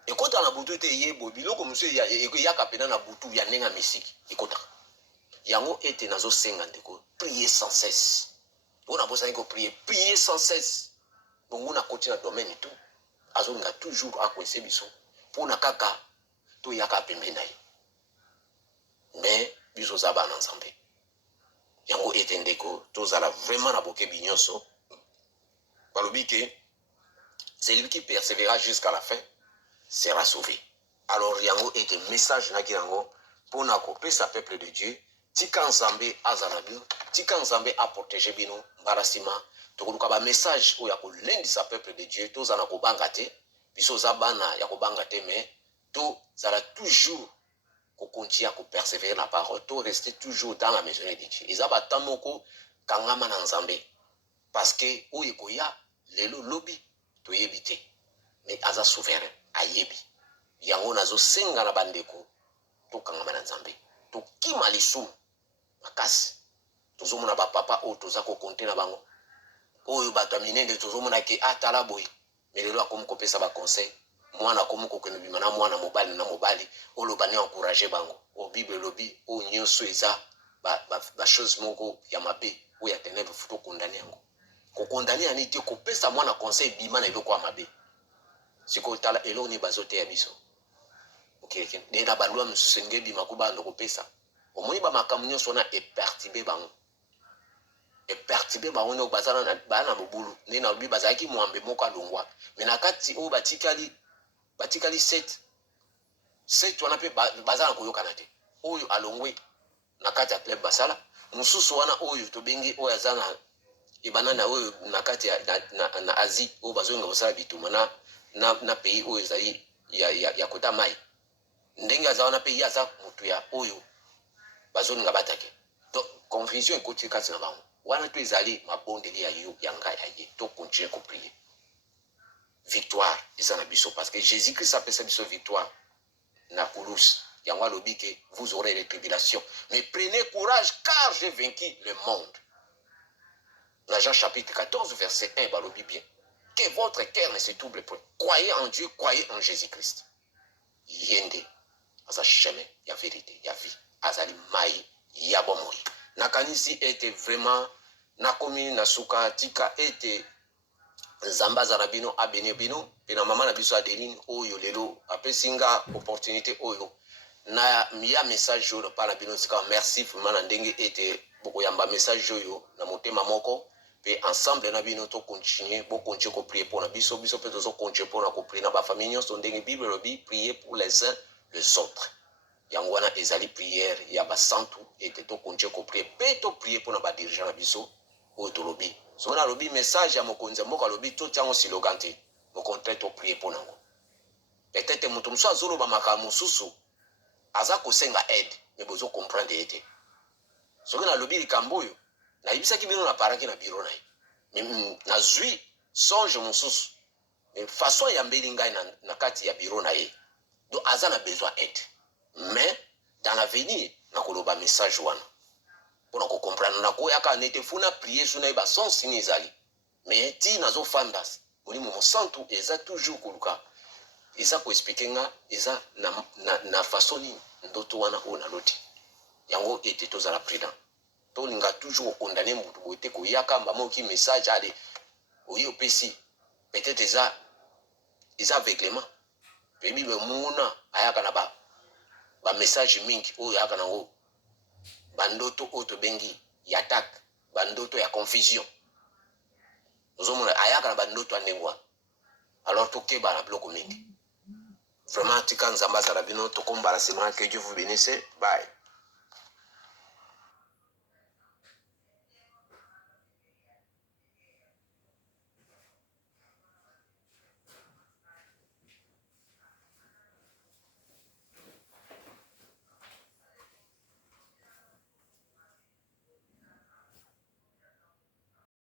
ekota na butu te yebo biloko muso ya kapena na butu ya nenga misiki ekota yango ete nazo senga ndeko prier sans cesse ona bosa ko prier sans cesse bongo na kotina domaine tout azolinga toujours akwese biso pona kaka to yaka pembe na ye mais biso za bana nzambe yango ete ndeko tozala vraiment na boke binyoso balobi ke celui qui persévérera jusqu'à la fin sera sauvé. Alors yango était message na kirango pour na kopesa peuple de Dieu tika nzambe azanabi tika nzambe a protéger bino barasima tokoluka ba message o ya ko lendisa peuple de Dieu to zana ko bangate biso za bana ya ko bangate mais to zala toujours ko continuer ko persévérer la parole to rester toujours dans la maison de Dieu ezaba tamoko kangama na nzambe parce que o yekoya lelo lobi to yebite mais aza souverain ayebi yango nazo senga na bandeko to kangama na nzambe to kima lisu makasi tozomona ba papa o toza ko compter na bango oyo bato minende tozomona ke atala boy melelo akomi kopesa ba conseil mwana akomi kokene bima na mwana mobali na mobali olobani encourager bango o bible lobi o nyonso eza ba chose moko ya mabe o ya ténèbres futo condamner yango ko condamner ani te kopesa mwana conseil bima na eloko ya mabe siko tala elo ni bazote ya biso okeke de na balwa msenge bi makuba ndo kopesa omoni ba makamunyo sona e perturber bango no bazana na bana bobulu ne na bi bazaki mwambe moko alongwa mais na kati o batikali 7 wana pe bazana koyokana te oyo alongwe na kati ya club basala mususu wana oyo to bengi oyo azana ibanana oyo na kati na Asie oyo bazonga kosala bituma na pays oyo ezali ya kota mai ndenge azawana pe yaza mutu ya oyo bazoninga batake donc confusion ekoti kati na bango wana to ezali mabondeli ya yo ya ngai aye to continuer ko prier victoire eza na biso parce que Jésus Christ apesa biso victoire na kulusi yango alobi ke vous aurez les tribulations mais prenez courage car j'ai vaincu le monde. Dans Jean chapitre 14 verset 1 balobi bien que votre cœur ne se trouble point, croyez en Dieu, croyez en Jésus-Christ. Yende aza chemin ya vérité ya vie azali mai ya bomoi nakanisi ete vraiment nakomi na suka tika ete nzambe azala bino abene bino pe na mama na biso Adeline oyo lelo apesinga opportunité oyo na ya message oyo pa na bino sika merci vraiment na ndenge ete bokoyamba message oyo na motema moko pe ensemble na bino to continuer ko prier pour na biso pe tozo continuer pour na ko prier na ba famille nyonso ndenge Bible lobi prier pour les uns les autres yango wana ezali prière ya basantu ete to continuer ko prier pe to prier pour na ba dirigeant na biso oyo to lobi so na lobi message ya mokonzi moko lobi to tiango slogan te au contraire to prier pour nango peut-être mutu muso azoloba makambo mususu aza kosenga aide mais bozo comprendre ete soki na lobi likambo oyo na yibisaki bino na paraki na biro na ye na zwi songe mususu mais façon ya mbeli ngai na kati ya biro na ye donc aza na besoin aide mais dans l'avenir na koloba message wana pour ko comprendre na ko yaka nete funa prier suna ba son sini ezali mais ti nazo fandas moni mo santu eza toujours koluka eza ko expliquer nga eza na façon ni ndoto wana ona loti yango ete tozala prudent to linga toujours condamner mutu bote ko yaka mbamo ki message ale oyi opesi peut-être eza aveuglement pe bible muna ayaka na ba message mingi oyo yaka nango bandoto oto bengi ya attaque bandoto ya confusion ozomona ayaka na bandoto andengwa alors tokeba na biloko mingi vraiment tika nzamba azala bino tokombala sima que Dieu vous bénisse bye.